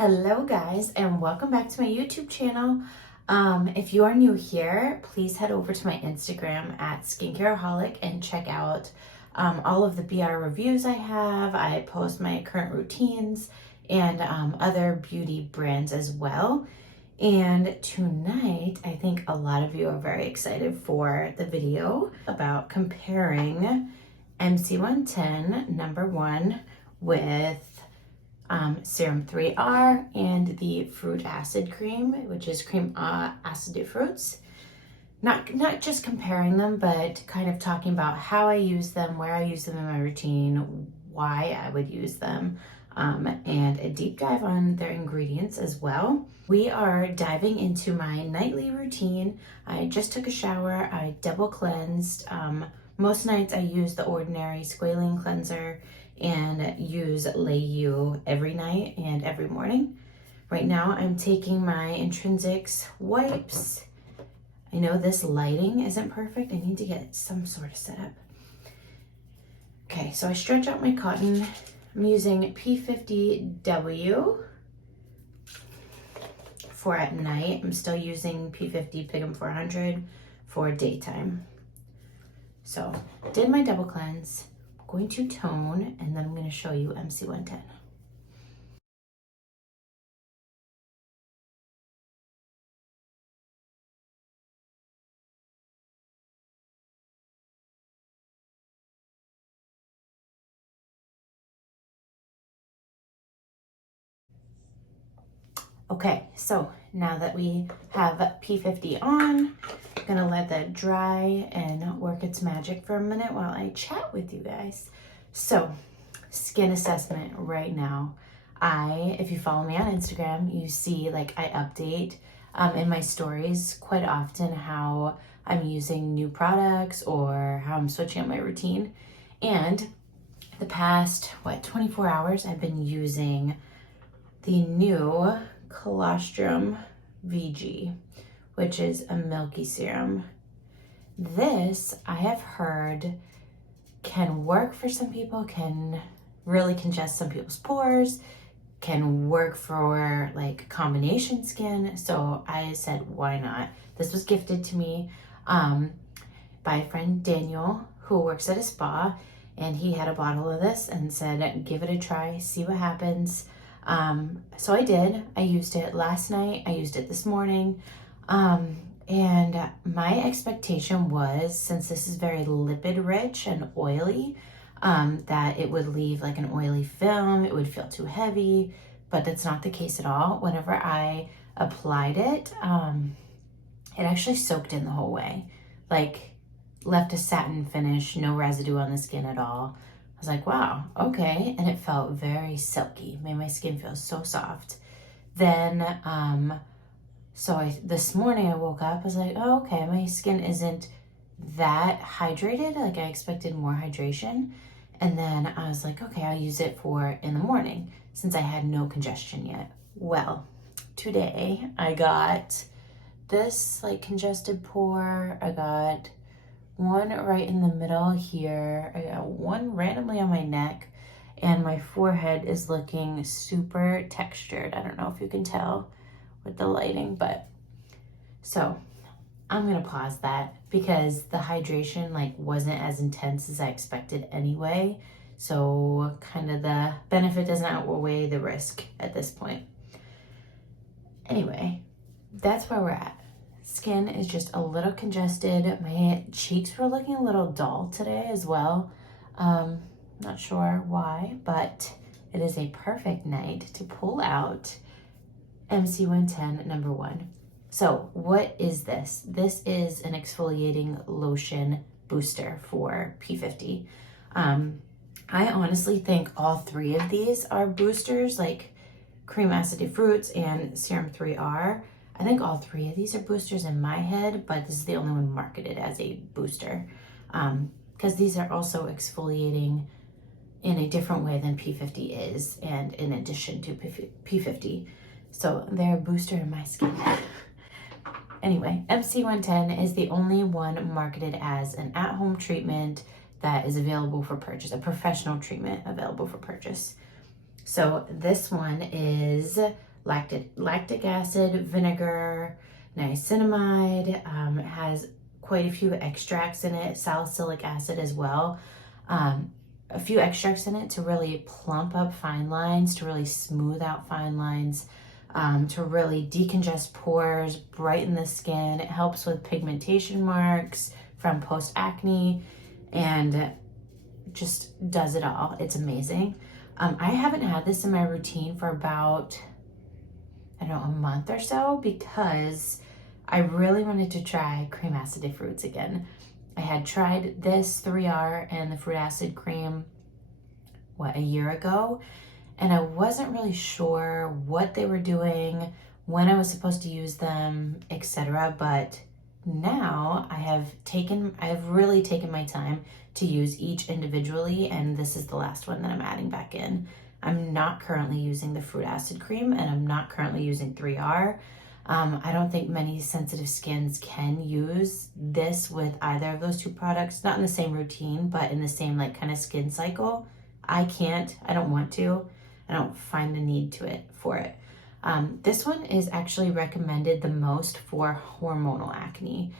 Hello guys, and welcome back to my YouTube channel. If you are new here, please head over to my Instagram at SkincareHolic and check out all of the BR reviews I have. I post my current routines and other beauty brands as well. And tonight, I think a lot of you are very excited for the video about comparing MC110 #1 with serum 3R and the fruit acid cream, which is creme acid de fruits. Not just comparing them, but kind of talking about how I use them, where I use them in my routine, why I would use them, and a deep dive on their ingredients as well. We are diving into my nightly routine. I just took a shower, I double cleansed. Most nights I use the ordinary squalene cleanser and use Lei every night and every morning. Right now I'm taking my Intrinsics wipes. I know this lighting isn't perfect. I need to get some sort of setup. Okay, so I stretch out my cotton. I'm using P50W for at night. I'm still using P50 Pigum 400 for daytime. So did my double cleanse. Going to tone, and then I'm going to show you MC110. Okay, so now that we have P50 on, I'm gonna let that dry and work its magic for a minute while I chat with you guys. So, skin assessment right now. If you follow me on Instagram, you see like I update in my stories quite often how I'm using new products or how I'm switching up my routine. And the past, 24 hours, I've been using the new colostrum VG, which is a milky serum. This, I have heard, can work for some people, can really congest some people's pores, can work for like combination skin. So I said, why not? This was gifted to me by a friend, Daniel, who works at a spa, and he had a bottle of this and said, give it a try, see what happens. So I did. I used it last night. I used it this morning. And my expectation was, since this is very lipid rich and oily, that it would leave like an oily film. It would feel too heavy, but that's not the case at all. Whenever I applied it, it actually soaked in the whole way, like left a satin finish, no residue on the skin at all. I was like, wow, okay. And it felt very silky, made my skin feel so soft. Then, this morning I woke up, I was like, oh, okay, my skin isn't that hydrated. Like I expected more hydration. And then I was like, okay, I'll use it for in the morning since I had no congestion yet. Well, today I got this like congested pore. I got one right in the middle here. I got one randomly on my neck, and my forehead is looking super textured. I don't know if you can tell with the lighting, but so I'm gonna pause that because the hydration like wasn't as intense as I expected anyway. So kind of the benefit doesn't outweigh the risk at this point. Anyway, that's where we're at. Skin is just a little congested. My cheeks were looking a little dull today as well. Not sure why, but it is a perfect night to pull out MC110 #1. So what is this? This is an exfoliating lotion booster for P50. I honestly think all three of these are boosters, like creme acid de fruits and serum 3R. I think all three of these are boosters in my head, but this is the only one marketed as a booster because these are also exfoliating in a different way than P50 is, and in addition to P50. So they're a booster in my skin. Anyway, MC110 is the only one marketed as an at-home treatment that is available for purchase, a professional treatment available for purchase. So this one is lactic acid, vinegar, niacinamide. It has quite a few extracts in it, salicylic acid as well. A few extracts in it to really plump up fine lines, to really smooth out fine lines, to really decongest pores, brighten the skin. It helps with pigmentation marks from post-acne, and just does it all. It's amazing. I haven't had this in my routine for about, I don't know, a month or so, because I really wanted to try cream acid fruits again. I had tried this 3R and the fruit acid cream, a year ago, and I wasn't really sure what they were doing, when I was supposed to use them, etc. But now I have really taken my time to use each individually, and this is the last one that I'm adding back in. I'm not currently using the fruit acid cream, and I'm not currently using 3R. I don't think many sensitive skins can use this with either of those two products, not in the same routine, but in the same like kind of skin cycle. I can't, I don't want to, I don't find the need for it. This one is actually recommended the most for hormonal acne.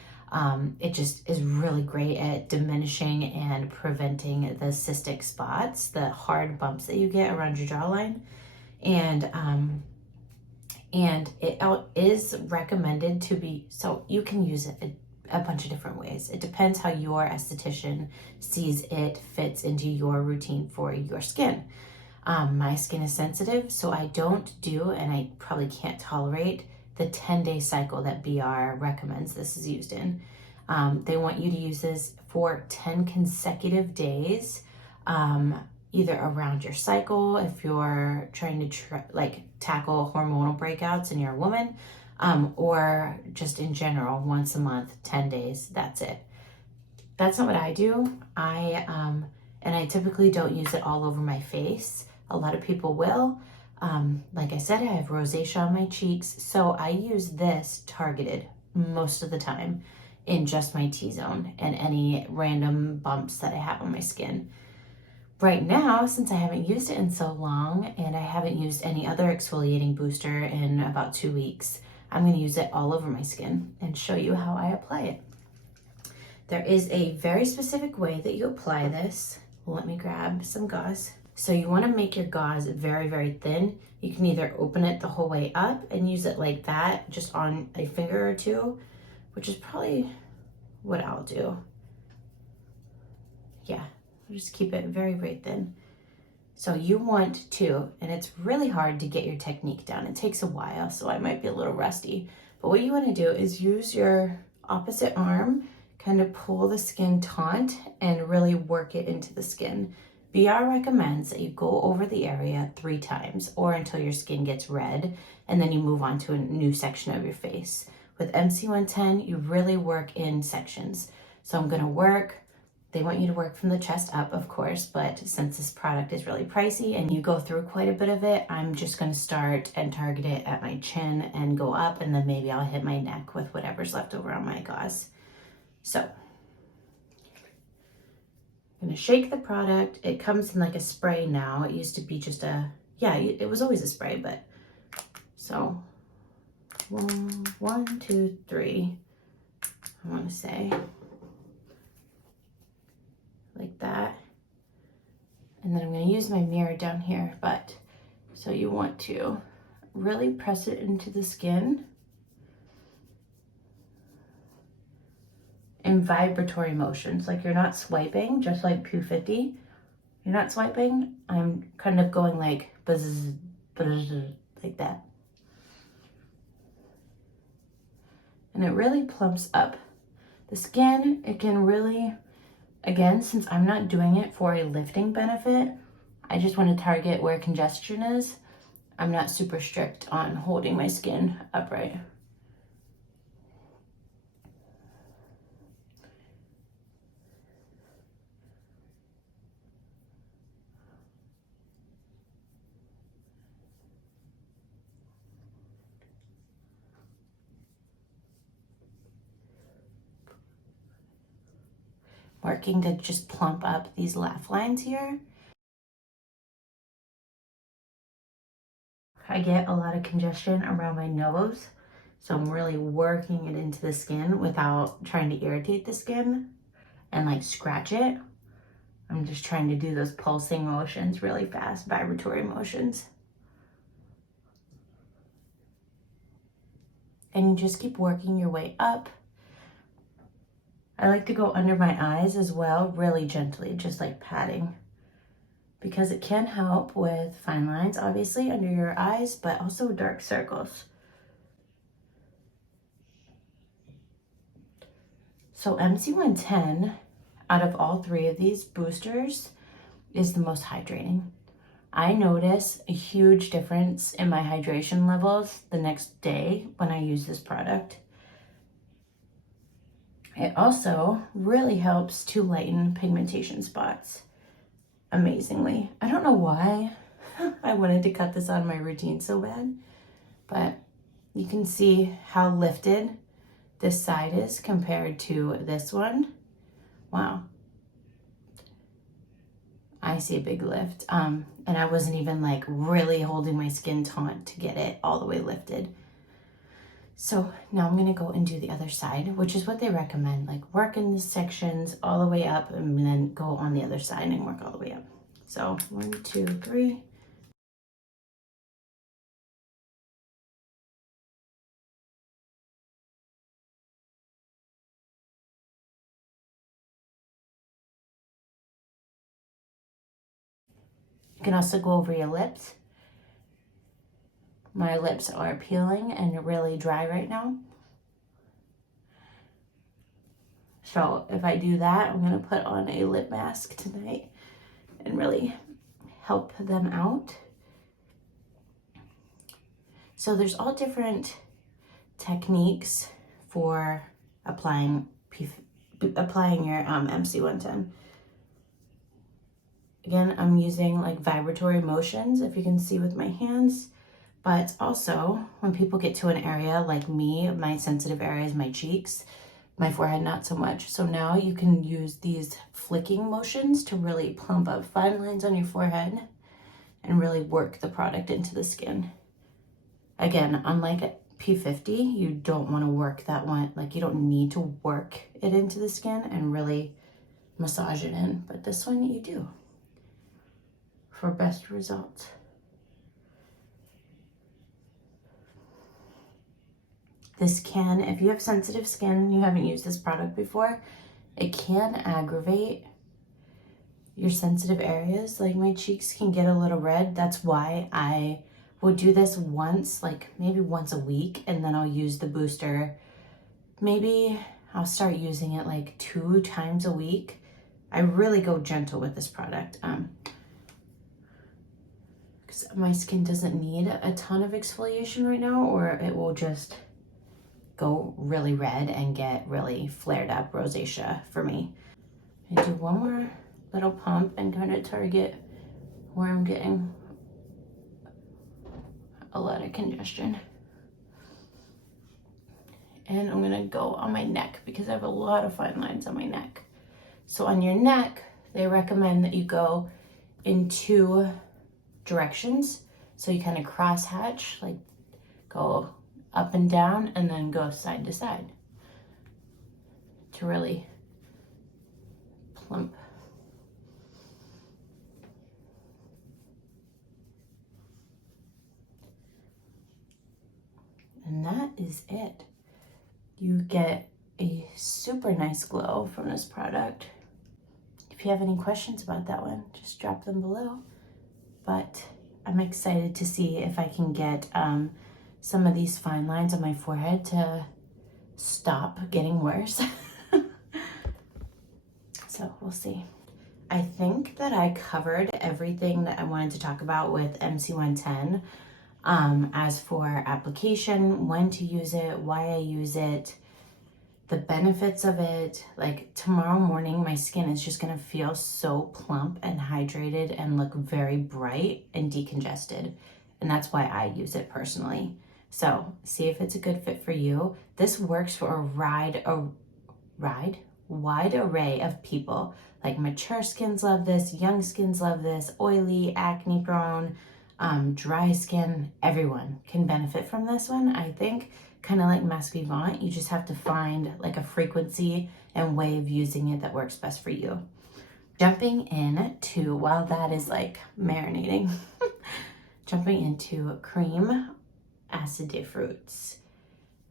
It just is really great at diminishing and preventing the cystic spots, the hard bumps that you get around your jawline. And it is recommended to be, so you can use it a bunch of different ways. It depends how your esthetician sees it fits into your routine for your skin. My skin is sensitive, so I don't do, and I probably can't tolerate, the 10-day cycle that BR recommends this is used in. They want you to use this for 10 consecutive days, either around your cycle, if you're trying to tackle hormonal breakouts and you're a woman, or just in general, once a month, 10 days, that's it. That's not what I do. And I typically don't use it all over my face. A lot of people will. Like I said, I have rosacea on my cheeks, so I use this targeted most of the time in just my T-zone and any random bumps that I have on my skin. Right now, since I haven't used it in so long and I haven't used any other exfoliating booster in about 2 weeks, I'm going to use it all over my skin and show you how I apply it. There is a very specific way that you apply this. Let me grab some gauze. So you want to make your gauze very, very thin. You can either open it the whole way up and use it like that, just on a finger or two, which is probably what I'll do. Yeah, I'll just keep it very, very thin. So you want to, and it's really hard to get your technique down. It takes a while, so I might be a little rusty. But what you want to do is use your opposite arm, kind of pull the skin taut and really work it into the skin. BR recommends that you go over the area 3 times or until your skin gets red, and then you move on to a new section of your face. With MC110, you really work in sections. So I'm going to work. They want you to work from the chest up, of course, but since this product is really pricey and you go through quite a bit of it, I'm just going to start and target it at my chin and go up, and then maybe I'll hit my neck with whatever's left over on my gauze. So I'm going to shake the product. It comes in like a spray now. It used to be just it was always a spray, but so 1, 2, 3, I want to say. Like that. And then I'm going to use my mirror down here, but so you want to really press it into the skin in vibratory motions, like you're not swiping, just like Q50. You're not swiping. I'm kind of going like buzz, buzz, like that. And it really plumps up the skin. It can really, again, since I'm not doing it for a lifting benefit, I just want to target where congestion is. I'm not super strict on holding my skin upright. Working to just plump up these laugh lines here. I get a lot of congestion around my nose, so I'm really working it into the skin without trying to irritate the skin and like scratch it. I'm just trying to do those pulsing motions really fast, vibratory motions. And you just keep working your way up. I like to go under my eyes as well, really gently, just like patting, because it can help with fine lines, obviously, under your eyes, but also dark circles. So MC110, out of all three of these boosters, is the most hydrating. I notice a huge difference in my hydration levels the next day when I use this product. It also really helps to lighten pigmentation spots amazingly. I don't know why I wanted to cut this out of my routine so bad, but you can see how lifted this side is compared to this one. Wow. I see a big lift. And I wasn't even like really holding my skin taut to get it all the way lifted. So now I'm gonna go and do the other side, which is what they recommend, like work in the sections all the way up and then go on the other side and work all the way up. So 1, 2, 3. You can also go over your lips. My lips are peeling and really dry right now. So if I do that, I'm gonna put on a lip mask tonight and really help them out. So there's all different techniques for applying your MC110. Again, I'm using like vibratory motions, if you can see with my hands, but also when people get to an area like me, my sensitive areas, my cheeks, my forehead, not so much. So now you can use these flicking motions to really plump up fine lines on your forehead and really work the product into the skin. Again, unlike P50, you don't want to work that one, like you don't need to work it into the skin and really massage it in, but this one you do for best results. This can, if you have sensitive skin and you haven't used this product before, it can aggravate your sensitive areas. Like my cheeks can get a little red. That's why I would do this once, like maybe once a week, and then I'll use the booster. Maybe I'll start using it like 2 times a week. I really go gentle with this product. Because my skin doesn't need a ton of exfoliation right now, or it will just go really red and get really flared up rosacea for me. I do one more little pump and kind of target where I'm getting a lot of congestion. And I'm gonna go on my neck because I have a lot of fine lines on my neck. So on your neck, they recommend that you go in 2 directions. So you kind of cross hatch, like go up and down and then go side to side to really plump. And that is it. You get a super nice glow from this product. If you have any questions about that one, just drop them below. But I'm excited to see if I can get some of these fine lines on my forehead to stop getting worse. So we'll see. I think that I covered everything that I wanted to talk about with MC110. As for application, when to use it, why I use it, the benefits of it. Like tomorrow morning, my skin is just gonna feel so plump and hydrated and look very bright and decongested. And that's why I use it personally. So see if it's a good fit for you. This works for a wide array of people. Like mature skins love this, young skins love this, oily, acne prone, dry skin, everyone can benefit from this one. I think kind of like Masque Vivant, you just have to find like a frequency and way of using it that works best for you. Jumping into, while that is like marinating, jumping into creme acid des fruits.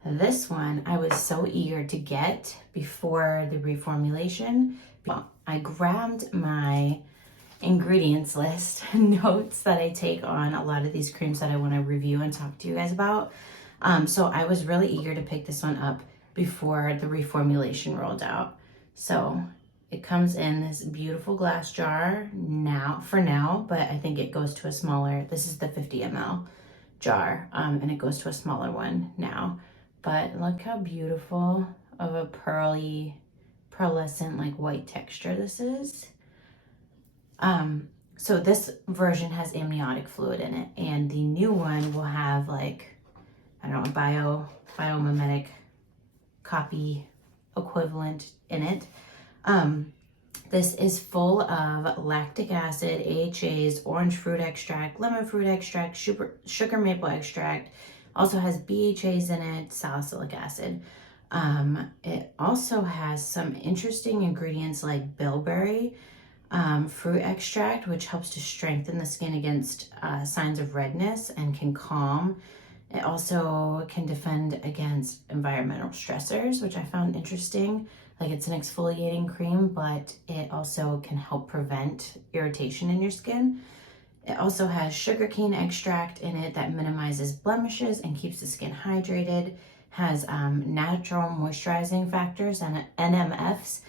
This one I was so eager to get before the reformulation. I grabbed my ingredients list notes that I take on a lot of these creams that I want to review and talk to you guys about. So I was really eager to pick this one up before the reformulation rolled out. So it comes in this beautiful glass jar for now, but I think it goes to a smaller, this is the 50 ml jar, and it goes to a smaller one now. But look how beautiful of a pearlescent, like white texture this is. So this version has amniotic fluid in it, and the new one will have like, I don't know, biomimetic copy equivalent in it. This is full of lactic acid, AHAs, orange fruit extract, lemon fruit extract, sugar maple extract. Also has BHAs in it, salicylic acid. It also has some interesting ingredients like bilberry fruit extract, which helps to strengthen the skin against signs of redness and can calm. It also can defend against environmental stressors, which I found interesting. Like, it's an exfoliating cream, but it also can help prevent irritation in your skin. It also has sugarcane extract in it that minimizes blemishes and keeps the skin hydrated. Has natural moisturizing factors and NMFs,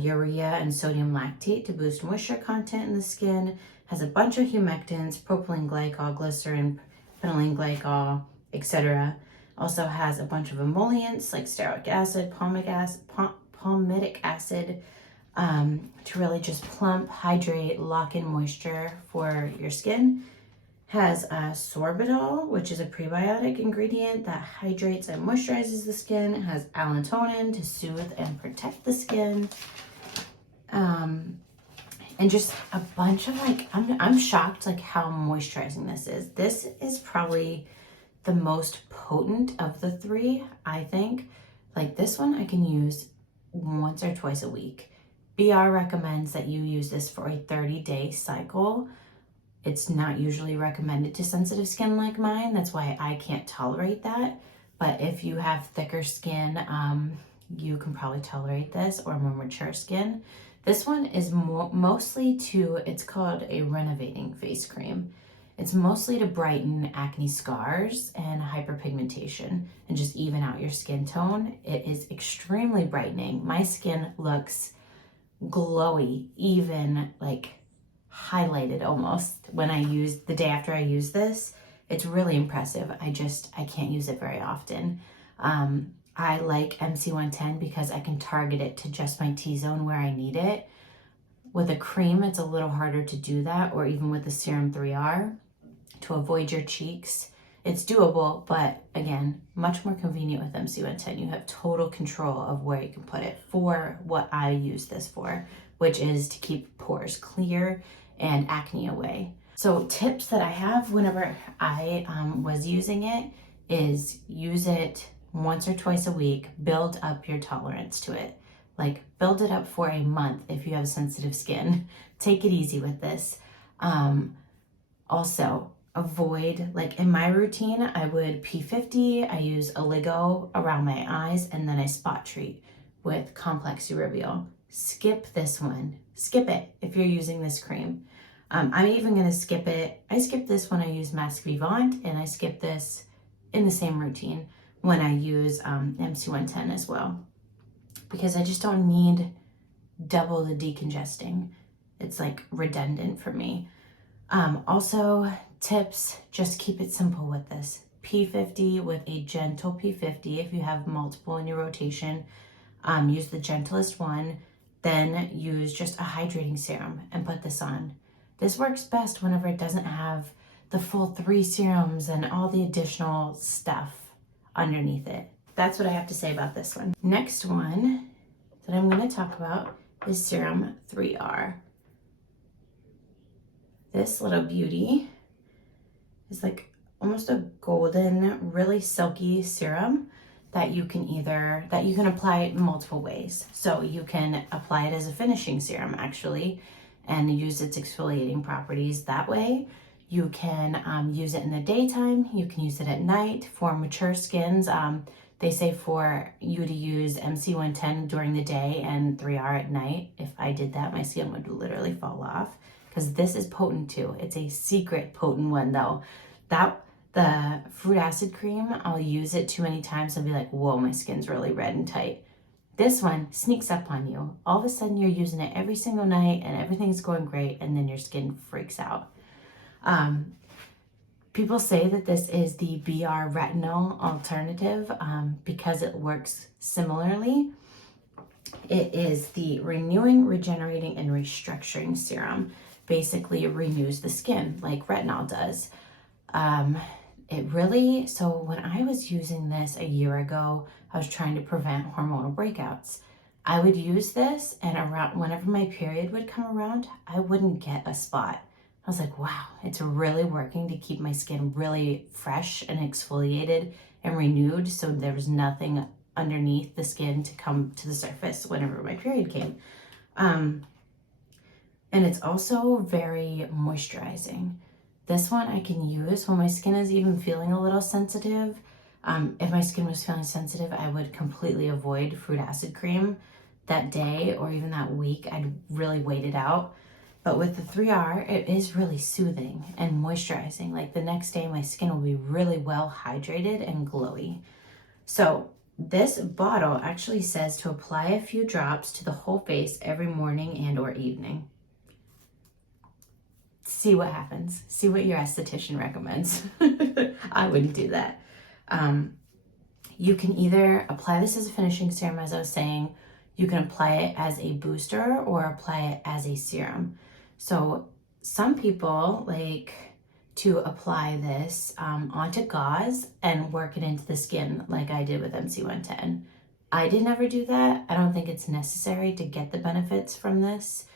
urea and sodium lactate to boost moisture content in the skin. Has a bunch of humectants, propylene glycol, glycerin, phenylene glycol, etc. Also has a bunch of emollients like stearic acid, palmitic acid, to really just plump, hydrate, lock in moisture for your skin. Has sorbitol, which is a prebiotic ingredient that hydrates and moisturizes the skin. It has allantoin to soothe and protect the skin. And just a bunch of like, I'm shocked like how moisturizing this is. This is probably the most potent of the three, I think. Like, this one I can use once or twice a week. BR recommends that you use this for a 30-day cycle. It's not usually recommended to sensitive skin like mine. That's why I can't tolerate that. But if you have thicker skin, you can probably tolerate this, or more mature skin. This one is mostly it's called a renovating face cream. It's mostly to brighten acne scars and hyperpigmentation and just even out your skin tone. It is extremely brightening. My skin looks glowy, even like highlighted almost when I use the day after I use this. It's really impressive. I can't use it very often. I like MC110 because I can target it to just my T-zone where I need it. With a cream, it's a little harder to do that, or even with the Serum 3R to avoid your cheeks. It's doable, but again, much more convenient with MC110. You have total control of where you can put it for what I use this for, which is to keep pores clear and acne away. So tips that I have whenever I was using it is use it once or twice a week, build up your tolerance to it. Like, build it up for a month if you have sensitive skin. Take it easy with this. Also, avoid, like in my routine, I would P50, I use Oligo around my eyes, and then I spot treat with Complex Uribial. Skip this one. Skip it if you're using this cream. I'm even gonna skip it. I skip this when I use Masque Vivant, and I skip this in the same routine when I use MC110 as well, because I just don't need double the decongesting. It's like redundant for me. Also, tips, just keep it simple with this. P50 with a gentle P50. If you have multiple in your rotation, use the gentlest one, then use just a hydrating serum and put this on. This works best whenever it doesn't have the full 3 serums and all the additional stuff underneath it. That's what I have to say about this one. Next one that I'm going to talk about is Serum 3R. This little beauty is like almost a golden, really silky serum that you can apply multiple ways. So you can apply it as a finishing serum actually and use its exfoliating properties that way. You can use it in the daytime, you can use it at night. For mature skins, they say for you to use MC110 during the day and 3R at night. If I did that, my skin would literally fall off, because this is potent too. It's a secret potent one though. The fruit acid cream, I'll use it too many times and be like, whoa, my skin's really red and tight. This one sneaks up on you. All of a sudden you're using it every single night and everything's going great, and then your skin freaks out. People say that this is the BR retinol alternative because it works similarly. It is the renewing, regenerating, and restructuring serum. Basically, it renews the skin like retinol does. So when I was using this a year ago, I was trying to prevent hormonal breakouts. I would use this, and whenever my period would come around, I wouldn't get a spot. I was like, wow, it's really working to keep my skin really fresh and exfoliated and renewed, so there was nothing underneath the skin to come to the surface whenever my period came. And it's also very moisturizing. This one I can use when my skin is even feeling a little sensitive. If my skin was feeling sensitive, I would completely avoid fruit acid cream that day or even that week. I'd really wait it out. But with the 3R, it is really soothing and moisturizing. Like the next day, my skin will be really well hydrated and glowy. So this bottle actually says to apply a few drops to the whole face every morning and or evening. See what happens. See what your esthetician recommends. I wouldn't do that. You can either apply this as a finishing serum, as I was saying. You can apply it as a booster or apply it as a serum. So some people like to apply this onto gauze and work it into the skin like I did with MC110. I did never do that. I don't think it's necessary to get the benefits from this.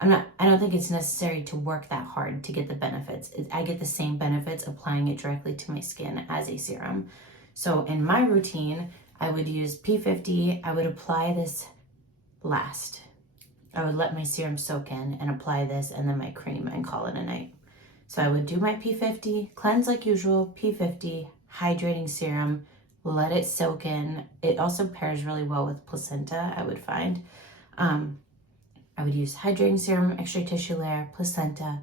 I don't think it's necessary to work that hard to get the benefits. I get the same benefits applying it directly to my skin as a serum. So in my routine, I would use P50. I would apply this last. I would let my serum soak in and apply this and then my cream and call it a night. So I would do my P50, cleanse like usual, P50, hydrating serum, let it soak in. It also pairs really well with placenta, I would find. I would use hydrating serum, extra tissue layer, placenta,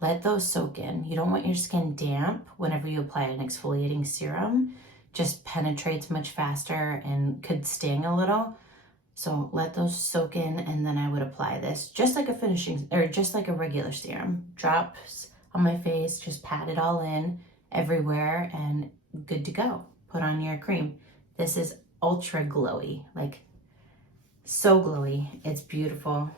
let those soak in. You don't want your skin damp whenever you apply an exfoliating serum. Just penetrates much faster and could sting a little. So let those soak in, and then I would apply this just like a regular serum. Drops on my face, just pat it all in everywhere and good to go. Put on your cream. This is ultra glowy, like so glowy. It's beautiful.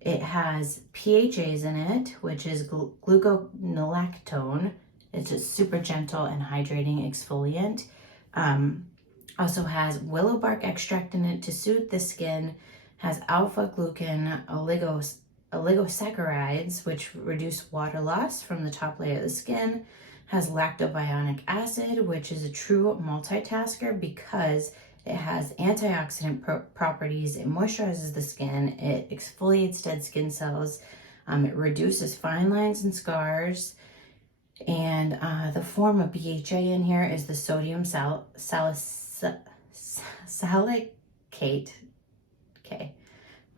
It has PHAs in it, which is gluconolactone. It's a super gentle and hydrating exfoliant. Also has willow bark extract in it to soothe the skin. Has alpha glucan oligosaccharides, which reduce water loss from the top layer of the skin. Has lactobionic acid, which is a true multitasker because it has antioxidant properties. It moisturizes the skin. It exfoliates dead skin cells. It reduces fine lines and scars. And the form of BHA in here is the sodium salicylate,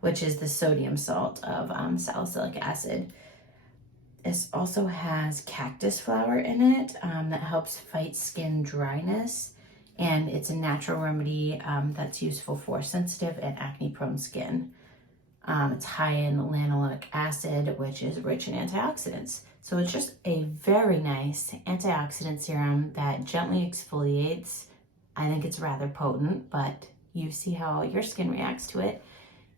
which is the sodium salt of salicylic acid. This also has cactus flower in it that helps fight skin dryness. And it's a natural remedy that's useful for sensitive and acne-prone skin. It's high in lanolinic acid, which is rich in antioxidants. So it's just a very nice antioxidant serum that gently exfoliates. I think it's rather potent, but you see how your skin reacts to it.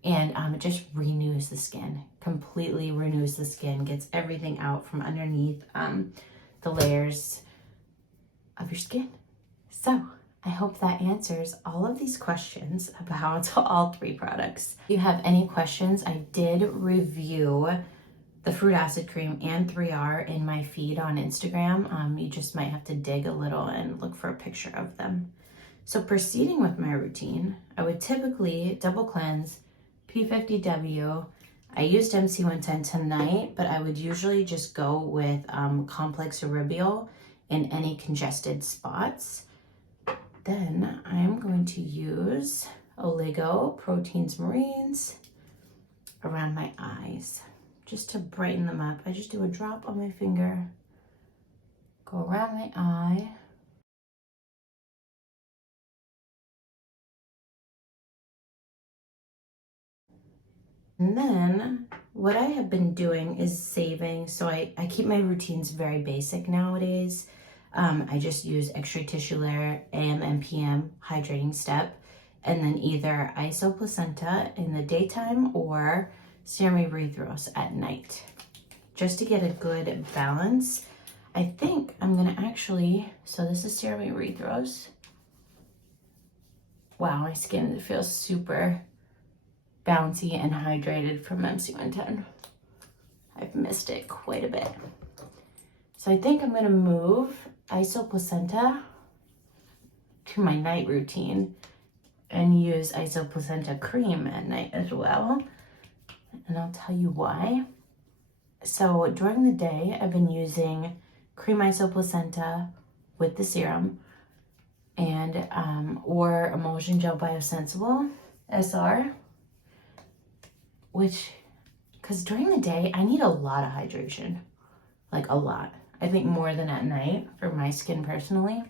And it just renews the skin, completely renews the skin, gets everything out from underneath the layers of your skin. So I hope that answers all of these questions about all three products. If you have any questions, I did review the fruit acid cream and 3R in my feed on Instagram. You just might have to dig a little and look for a picture of them. So proceeding with my routine, I would typically double cleanse, P50W. I used MC110 tonight, but I would usually just go with complex Cerebiol in any congested spots. Then I'm going to use Oligo Proteins Marines around my eyes just to brighten them up. I just do a drop on my finger, go around my eye. And then what I have been doing is saving. So I keep my routines very basic nowadays. I just use extra tisular AM and PM hydrating step, and then either isoplacenta in the daytime or serum erythros at night, just to get a good balance. I think I'm gonna actually, so this is serum erythros. Wow, my skin feels super bouncy and hydrated from MC110. I've missed it quite a bit. So I think I'm gonna move isoplacenta to my night routine and use isoplacenta cream at night as well. And I'll tell you why. So during the day, I've been using cream isoplacenta with the serum and or emulsion gel biosensible SR, which, because during the day, I need a lot of hydration, like a lot. I think more than at night for my skin personally.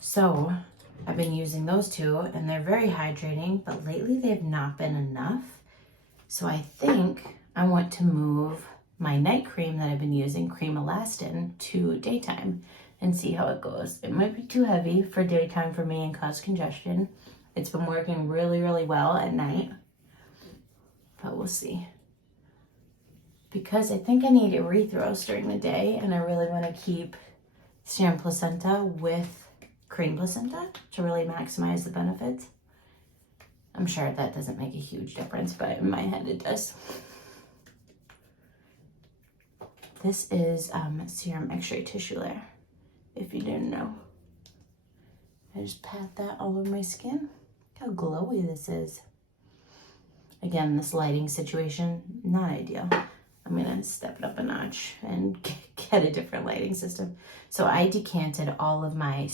So I've been using those two and they're very hydrating, but lately they've not been enough. So I think I want to move my night cream that I've been using, cream elastine, to daytime and see how it goes. It might be too heavy for daytime for me and cause congestion. It's been working really, really well at night, but we'll see. Because I think I need erythros during the day, and I really want to keep serum placenta with cream placenta to really maximize the benefits. I'm sure that doesn't make a huge difference, but in my head it does. This is serum extra tisular, if you didn't know. I just pat that all over my skin. Look how glowy this is. Again, this lighting situation, not ideal. I'm gonna step it up a notch and get a different lighting system. So I decanted all of my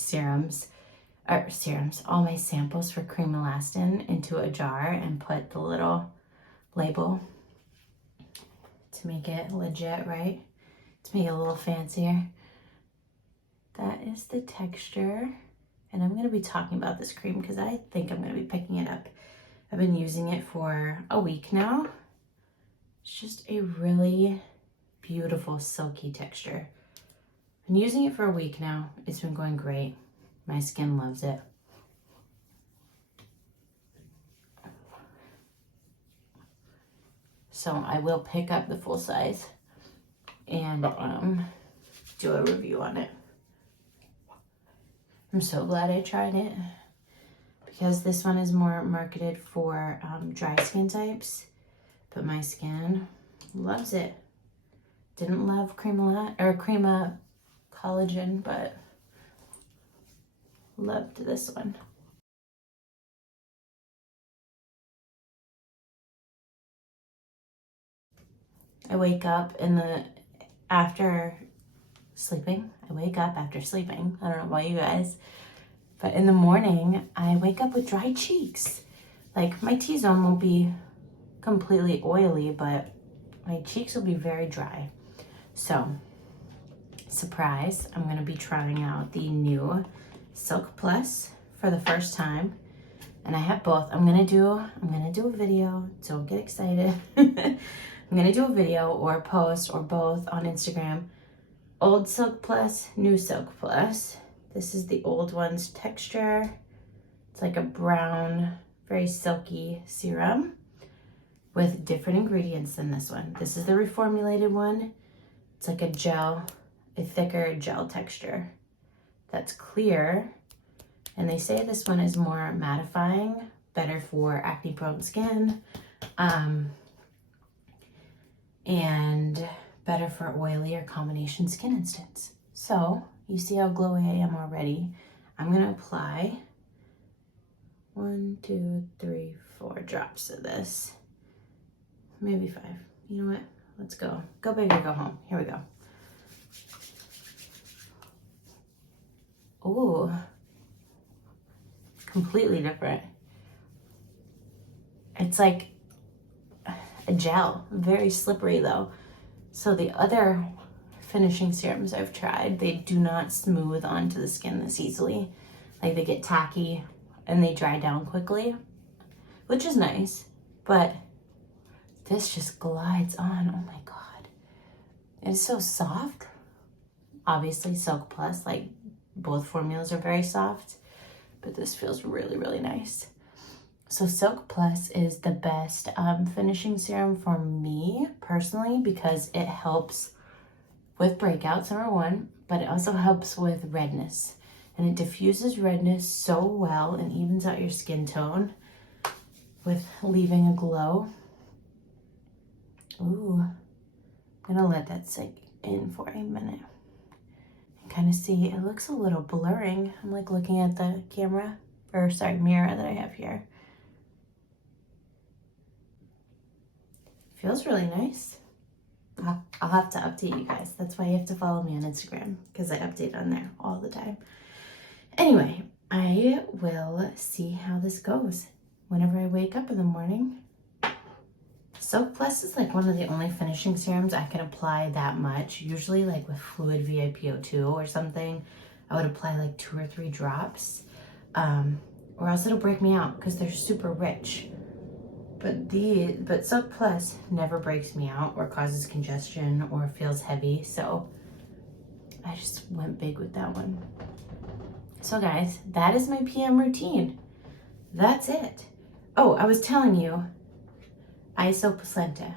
all my samples for cream elastine into a jar and put the little label to make it legit, right? To make it a little fancier. That is the texture. And I'm gonna be talking about this cream because I think I'm gonna be picking it up. I've been using it for a week now. It's just a really beautiful silky texture. Been using it for a week now. It's been going great. My skin loves it. So I will pick up the full size and do a review on it. I'm so glad I tried it because this one is more marketed for dry skin types, but my skin loves it. Didn't love crema collagen, but loved this one. I wake up after sleeping. I wake up after sleeping. I don't know about you guys, but in the morning, I wake up with dry cheeks. Like my T-zone won't be completely oily, but my cheeks will be very dry. So, surprise, I'm gonna be trying out the new Silk Plus for the first time. And I have both. I'm gonna do a video, don't get excited. I'm gonna do a video or a post or both on Instagram. Old Silk Plus, new Silk Plus. This is the old one's texture. It's like a brown, very silky serum with different ingredients than this one. This is the reformulated one. It's like a gel, a thicker gel texture that's clear. And they say this one is more mattifying, better for acne prone skin. and better for oily or combination skin instance. So you see how glowy I am already. I'm gonna apply 1, 2, 3, 4 drops of this. Maybe 5. You know what? Let's go. Go big or go home. Here we go. Ooh. Completely different. It's like a gel. Very slippery though. So the other finishing serums I've tried, they do not smooth onto the skin this easily. Like they get tacky and they dry down quickly, which is nice, but this just glides on. Oh my God. It's so soft. Obviously Silk Plus, like both formulas are very soft, but this feels really, really nice. So Silk Plus is the best finishing serum for me personally because it helps with breakouts, number one, but it also helps with redness. And it diffuses redness so well and evens out your skin tone with leaving a glow. Ooh, I'm gonna let that sink in for a minute. And kind of see, it looks a little blurring. I'm like looking at the camera, or sorry, mirror that I have here. Feels really nice. I'll have to update you guys. That's why you have to follow me on Instagram, because I update on there all the time. Anyway, I will see how this goes whenever I wake up in the morning. Silk Plus is like one of the only finishing serums I can apply that much. Usually like with Fluid VIPO2 or something, I would apply like 2 or 3 drops, or else it'll break me out because they're super rich. But Silk Plus never breaks me out or causes congestion or feels heavy, so I just went big with that one. So guys, that is my PM routine. That's it. Oh, I was telling you, ISO placenta.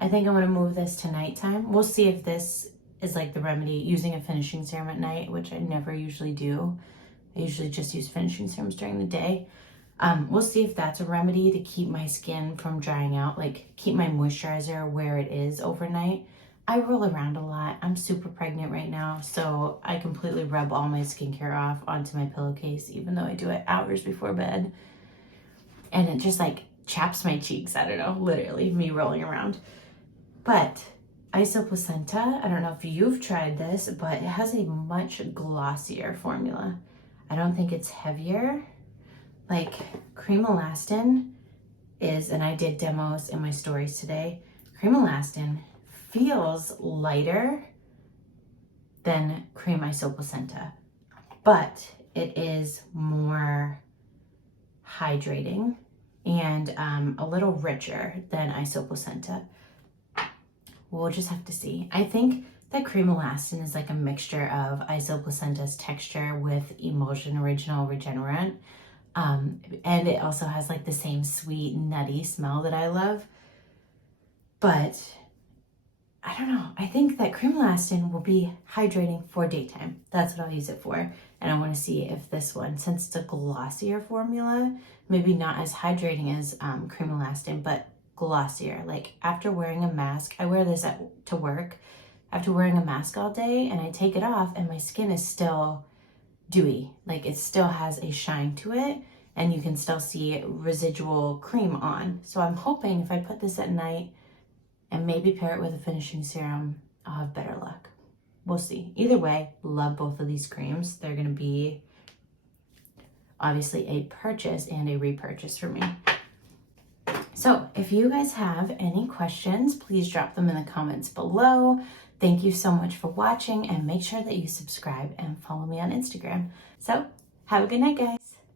I think I'm gonna move this to nighttime. We'll see if this is like the remedy, using a finishing serum at night, which I never usually do. I usually just use finishing serums during the day. We'll see if that's a remedy to keep my skin from drying out, like keep my moisturizer where it is overnight. I roll around a lot. I'm super pregnant right now, so I completely rub all my skincare off onto my pillowcase, even though I do it hours before bed. And it just like chaps my cheeks. I don't know, literally me rolling around. But ISO placenta, I don't know if you've tried this, but it has a much glossier formula. I don't think it's heavier. Like creme elastine is, and I did demos in my stories today, creme elastine feels lighter than creme ISO placenta, but it is more hydrating and a little richer than ISO placenta. We'll just have to see. I think that creme elastine is like a mixture of ISO placenta's texture with Emulsion Original Regenerant. And it also has like the same sweet, nutty smell that I love. But I don't know. I think that creme elastine will be hydrating for daytime. That's what I'll use it for. And I want to see if this one, since it's a glossier formula, maybe not as hydrating as creme elastine, but glossier. Like after wearing a mask, I wear this to work. After wearing a mask all day and I take it off and my skin is still dewy, like it still has a shine to it and you can still see residual cream on. So I'm hoping if I put this at night and maybe pair it with a finishing serum, I'll have better luck. We'll see. Either way, love both of these creams. They're gonna be obviously a purchase and a repurchase for me. So if you guys have any questions, please drop them in the comments below. Thank you so much for watching and make sure that you subscribe and follow me on Instagram. So have a good night, guys.